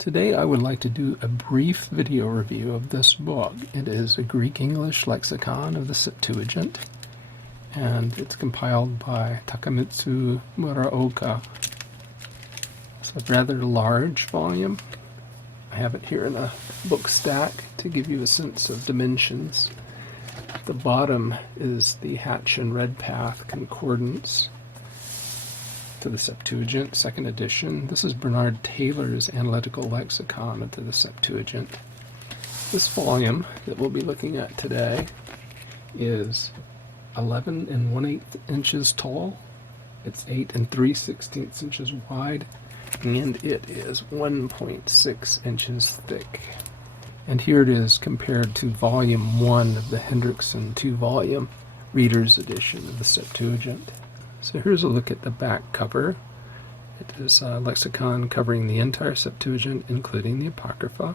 Today I would like to do a brief video review of this book. It is a Greek-English lexicon of the Septuagint, and it's compiled by Takemitsu Muraoka. It's a rather large volume. I have it here in a book stack to give you a sense of dimensions. At the bottom is the Hatch and Redpath concordance to the Septuagint, 2nd edition. This is Bernard Taylor's analytical lexicon to the Septuagint. This volume that we'll be looking at today is 11 1/8 inches tall. It's 8 3/16 inches wide, and it is 1.6 inches thick. And here it is compared to volume 1 of the Hendrickson 2-volume Reader's Edition of the Septuagint. So here's a look at the back cover. It is a lexicon covering the entire Septuagint, including the Apocrypha.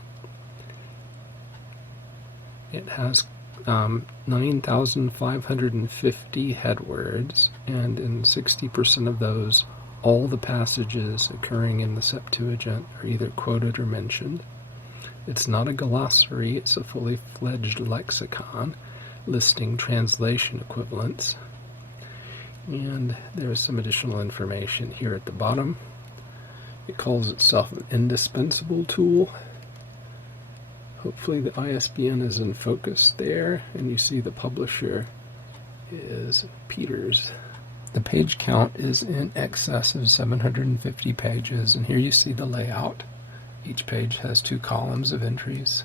It has 9,550 headwords, and in 60% of those, all the passages occurring in the Septuagint are either quoted or mentioned. It's not a glossary, it's a fully-fledged lexicon listing translation equivalents. And there's some additional information here at the bottom. It calls itself an indispensable tool. Hopefully the ISBN is in focus there, and you see the publisher is Peters. The page count is in excess of 750 pages, and here you see the layout. Each page has 2 columns of entries.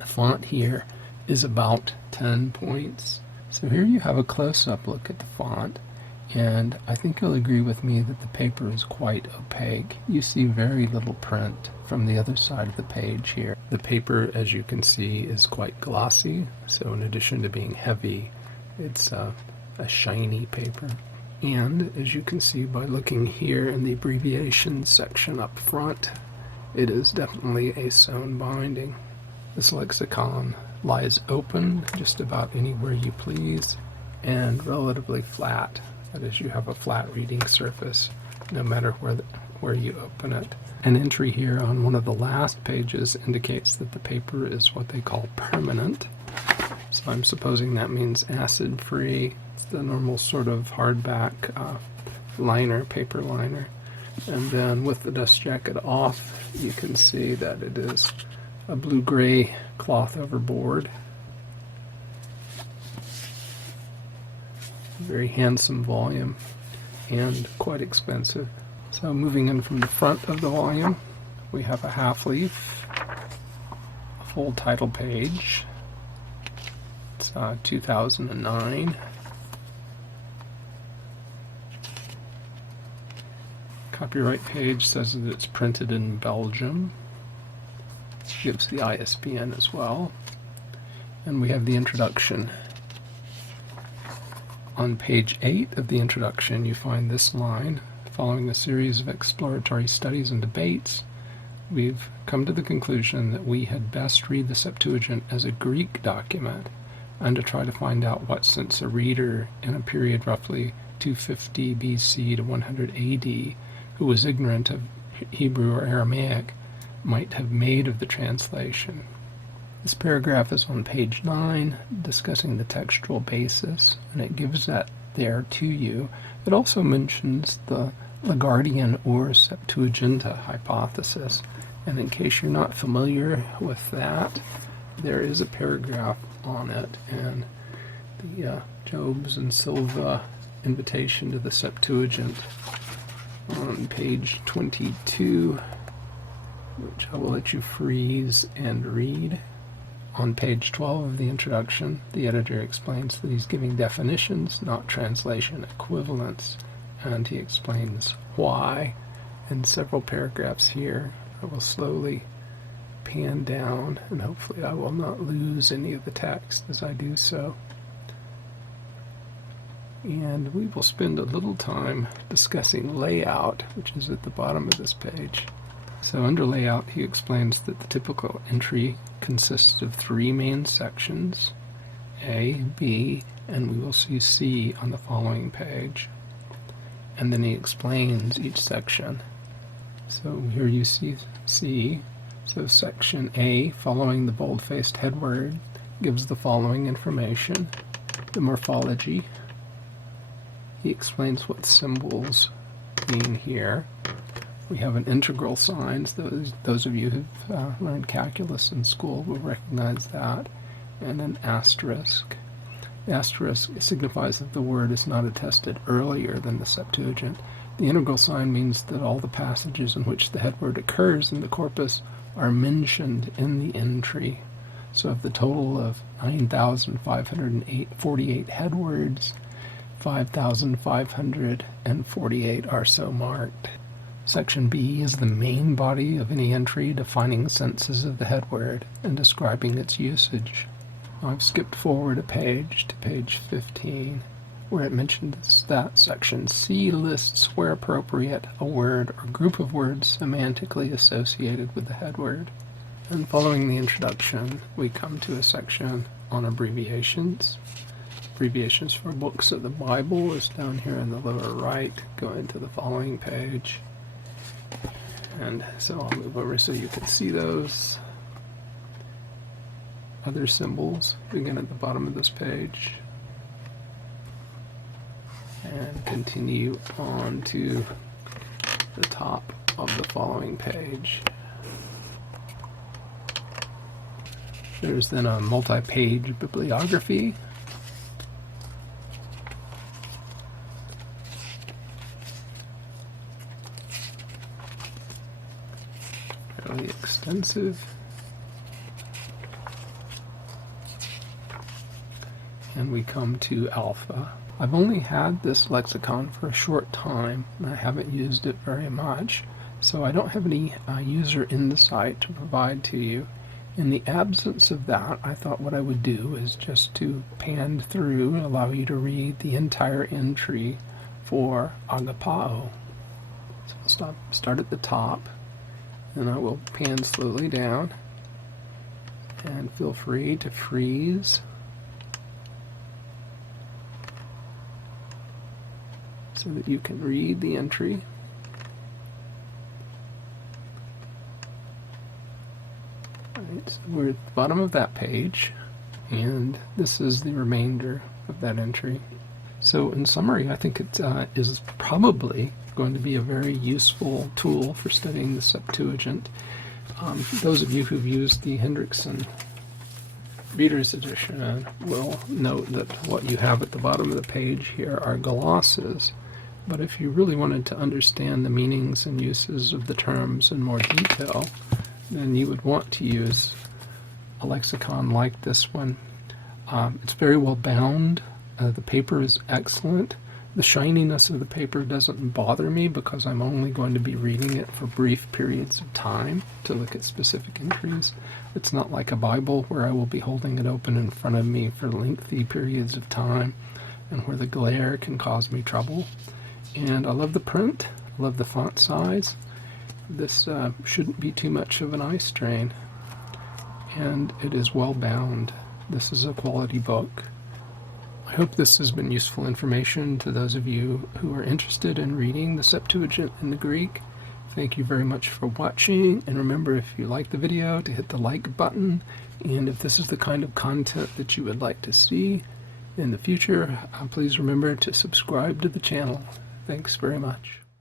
The font here is about 10 points. So here you have a close-up look at the font, and I think you'll agree with me that the paper is quite opaque. You see very little print from the other side of the page here. The paper, as you can see, is quite glossy, so in addition to being heavy, it's a shiny paper. And as you can see by looking here in the abbreviations section up front, it is definitely a sewn binding. This lexicon lies open just about anywhere you please, and relatively flat. That is, you have a flat reading surface no matter where you open it. An entry here on one of the last pages indicates that the paper is what they call permanent. So I'm supposing that means acid-free. It's the normal sort of hardback liner, paper liner. And then with the dust jacket off, you can see that it is a blue-gray cloth overboard. Very handsome volume and quite expensive. So moving in from the front of the volume, we have a half leaf, a full title page. It's 2009. Copyright page says that it's printed in Belgium. Gives the ISBN as well. And we have the introduction. On page 8 of the introduction, you find this line: following a series of exploratory studies and debates, we've come to the conclusion that we had best read the Septuagint as a Greek document and to try to find out what sense a reader in a period roughly 250 BC to 100 AD who was ignorant of Hebrew or Aramaic might have made of the translation. This paragraph is on page 9, discussing the textual basis, and it gives that there to you. It also mentions the Lagardian or Septuaginta hypothesis, and in case you're not familiar with that, there is a paragraph on it, and the Jobs and Silva invitation to the Septuagint on page 22, which I will let you freeze and read. On page 12 of the introduction, the editor explains that he's giving definitions, not translation equivalents, and he explains why in several paragraphs here. I will slowly pan down, and hopefully I will not lose any of the text as I do so. And we will spend a little time discussing layout, which is at the bottom of this page. So under layout, he explains that the typical entry consists of 3 main sections, A, B, and we will see C on the following page. And then he explains each section. So here you see C. So section A, following the bold-faced head word, gives the following information. The morphology. He explains what symbols mean here. We have an integral signs. Those of you who've learned calculus in school will recognize that. And an asterisk. The asterisk signifies that the word is not attested earlier than the Septuagint. The integral sign means that all the passages in which the head word occurs in the corpus are mentioned in the entry. So of the total of 9,548 head words, 5,548 are so marked. Section B is the main body of any entry defining senses of the head word and describing its usage. I've skipped forward a page to page 15, where it mentions that section C lists where appropriate a word or group of words semantically associated with the head word. And following the introduction, we come to a section on abbreviations. Abbreviations for books of the Bible is down here in the lower right. Go into the following page. And so I'll move over so you can see those. Other symbols begin at the bottom of this page and continue on to the top of the following page. There's then a multi-page bibliography. Fairly extensive. And we come to alpha. I've only had this lexicon for a short time, and I haven't used it very much, so I don't have any user in the site to provide to you. In the absence of that, I thought what I would do is just to pan through and allow you to read the entire entry for agapao. So I'll start at the top, and I will pan slowly down, and feel free to freeze so that you can read the entry. Right, so we're at the bottom of that page, and this is the remainder of that entry. So in summary, I think it is probably going to be a very useful tool for studying the Septuagint. Those of you who've used the Hendrickson Reader's Edition will note that what you have at the bottom of the page here are glosses. But if you really wanted to understand the meanings and uses of the terms in more detail, then you would want to use a lexicon like this one. It's very well bound. The paper is excellent. The shininess of the paper doesn't bother me because I'm only going to be reading it for brief periods of time to look at specific entries. It's not like a Bible where I will be holding it open in front of me for lengthy periods of time and where the glare can cause me trouble. And I love the print. I love the font size. This shouldn't be too much of an eye strain. And it is well bound. This is a quality book. I hope this has been useful information to those of you who are interested in reading the Septuagint in the Greek. Thank you very much for watching, and remember, if you like the video, to hit the like button, and if this is the kind of content that you would like to see in the future, please remember to subscribe to the channel. Thanks very much.